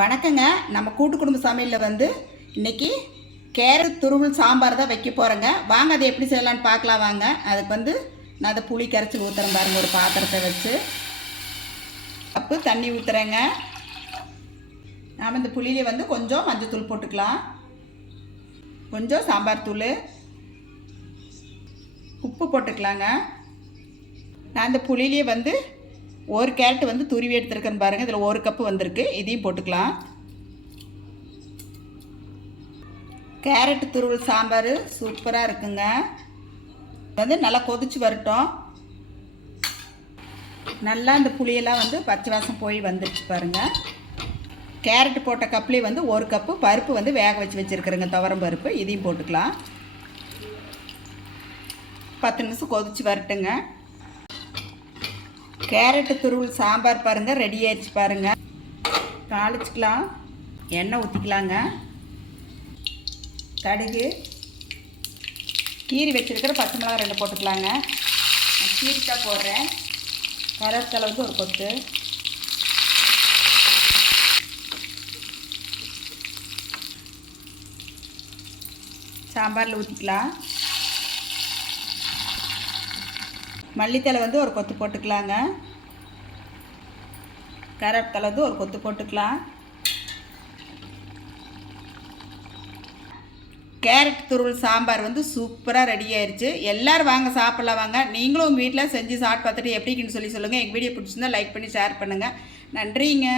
வணக்கங்க. நம்ம கூட்டு குடும்ப சமையலில் இன்றைக்கி கேரட் துருவல் சாம்பார் தான் வைக்க போகிறேங்க. வாங்க அதை எப்படி செய்யலான்னு பார்க்கலாம் வாங்க. அதுக்கு நான் அதை புளி கரைச்சி ஊற்றுறேன் பாருங்கள். ஒரு பாத்திரத்தை வச்சு கப்பு தண்ணி ஊற்றுறேங்க. நாம் இந்த புளியிலே கொஞ்சம் மஞ்சள் போட்டுக்கலாம், கொஞ்சம் சாம்பார் தூள், உப்பு போட்டுக்கலாங்க. நான் இந்த புளியிலே ஒரு கேரட் துருவி எடுத்துருக்கேன்னு பாருங்கள். இதில் ஒரு கப்பு வந்திருக்கு, இதையும் போட்டுக்கலாம். கேரட் துருவல் சாம்பார் சூப்பராக இருக்குங்க. நல்லா கொதிச்சு வரட்டும். நல்லா இந்த புளியெல்லாம் பச்சை வாசம் போய் வந்துடுச்சு பாருங்கள். கேரட் போட்ட கப்லேயே ஒரு கப்பு பருப்பு வேக வச்சு வச்சுருக்குறேங்க, துவரம் பருப்பு. இதையும் போட்டுக்கலாம். 10 நிமிஷம் கொதிச்சு வரட்டுங்க. கேரட் துருவல் சாம்பார் பாருங்கள் ரெடி ஆயிடுச்சு பாருங்கள். தாளிச்சிக்கலாம். எண்ணெய் ஊற்றிக்கலாங்க. கடுகு, கீரி வச்சுருக்கிற பச்சை மிளகாய் 2 போட்டுக்கலாங்க. நான் கீரிக்காய் போடுறேன். கருவேப்பிலை ஒரு கொத்து, சாம்பாரில் ஊற்றிக்கலாம். மல்லித்தலை ஒரு கொத்து போட்டுக்கலாங்க. கருவேப்பிலை ஒரு கொத்து போட்டுக்கலாம். கேரட் துருவல் சாம்பார் சூப்பராக ரெடி ஆயிடுச்சு. எல்லோரும் வாங்க சாப்பிட்லாம் வாங்க. நீங்களும் உங்கள் வீட்டில் செஞ்சு சாப்பிட்டு பார்த்துட்டு எப்படின்னு சொல்லி சொல்லுங்கள். எங்கள் வீடியோ பிடிச்சிருந்தா லைக் பண்ணி ஷேர் பண்ணுங்கள். நன்றிங்க.